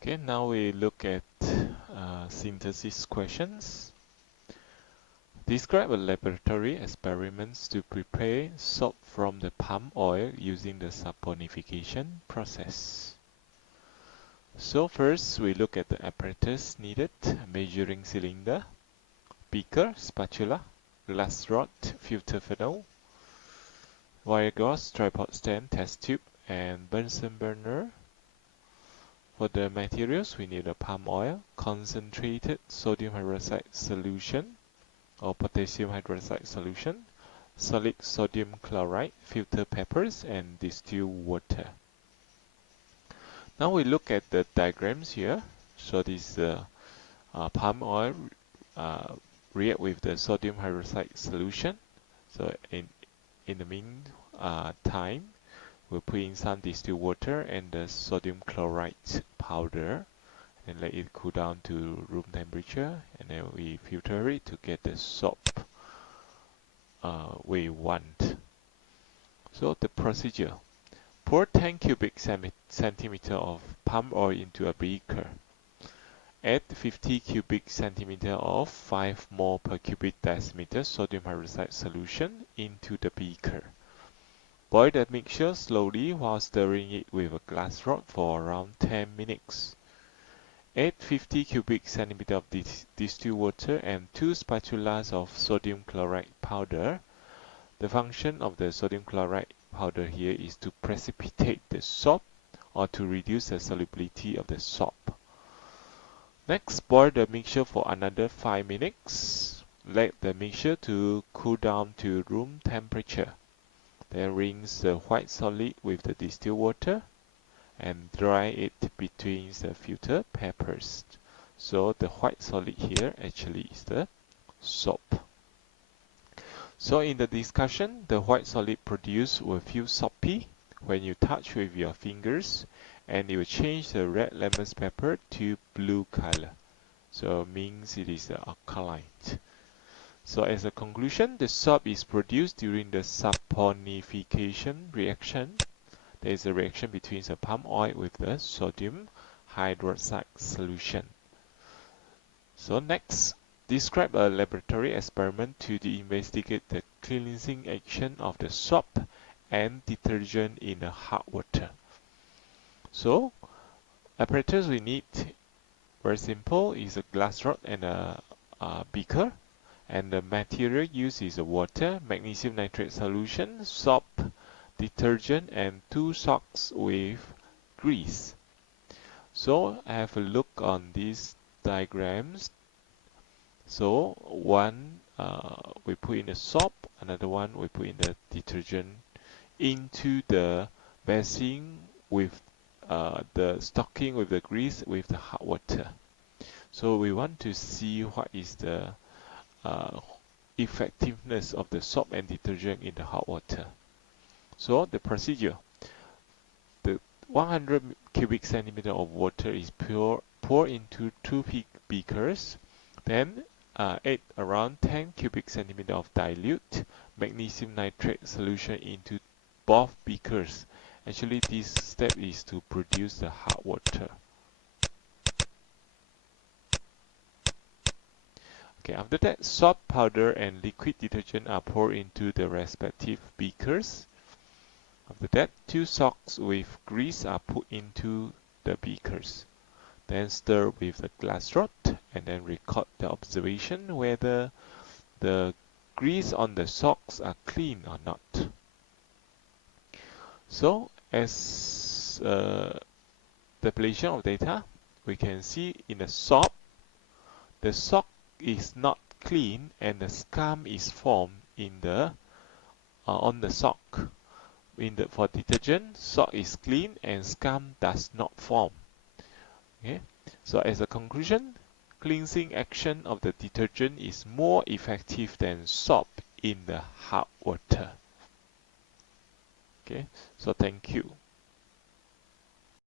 Okay, now we look at synthesis questions. Describe a laboratory experiments to prepare soap from the palm oil using the saponification process. So first we look at the apparatus needed: measuring cylinder, beaker, spatula, glass rod, filter funnel, wire gauze, tripod stand, test tube, and Bunsen burner. For the materials, we need a palm oil, concentrated sodium hydroxide solution or potassium hydroxide solution, solid sodium chloride, filter peppers, and distilled water. Now we look at the diagrams here. So this palm oil react with the sodium hydroxide solution. So in the mean time, we'll put in some distilled water and the sodium chloride powder and let it cool down to room temperature, and then we filter it to get the soap we want. So the procedure: pour 10 cubic centimeter of palm oil into a beaker. Add 50 cubic centimeter of 5 mole per cubic decimeter sodium hydroxide solution into the beaker. Boil the mixture slowly while stirring it with a glass rod for around 10 minutes. Add 50 cubic centimeter of distilled water and 2 spatulas of sodium chloride powder. The function of the sodium chloride powder here is to precipitate the soap or to reduce the solubility of the soap. Next, boil the mixture for another 5 minutes. Let the mixture to cool down to room temperature. Then rinse the white solid with the distilled water and dry it between the filter peppers. So the white solid here actually is the soap. So in the discussion, the white solid produced will feel soapy when you touch with your fingers, and it will change the red lemon pepper to blue color. So it means it is alkaline. So as a conclusion, the soap is produced during the saponification reaction. There is a reaction between the palm oil with the sodium hydroxide solution. So next, describe a laboratory experiment to investigate the cleansing action of the soap and detergent in the hot water. So apparatus we need, very simple, is a glass rod and a beaker. And the material used is water, magnesium nitrate solution, soap, detergent, and 2 socks with grease. So I have a look on these diagrams. So one we put in the soap, another one we put in the detergent into the basin with the stocking with the grease with the hot water. So we want to see what is the effectiveness of the soap and detergent in the hot water. So the procedure: the 100 cubic centimeter of water is poured into 2 beakers. Then add around 10 cubic centimeter of dilute magnesium nitrate solution into both beakers. Actually, this step is to produce the hot water. Okay, after that, soap powder and liquid detergent are poured into the respective beakers. After that, 2 socks with grease are put into the beakers. Then stir with the glass rod and then record the observation whether the grease on the socks are clean or not. So as the population of data, we can see in the sock is not clean and the scum is formed in the on the sock. For detergent, sock is clean and scum does not form. Okay, so as a conclusion, cleansing action of the detergent is more effective than soap in the hot water. Okay, so thank you.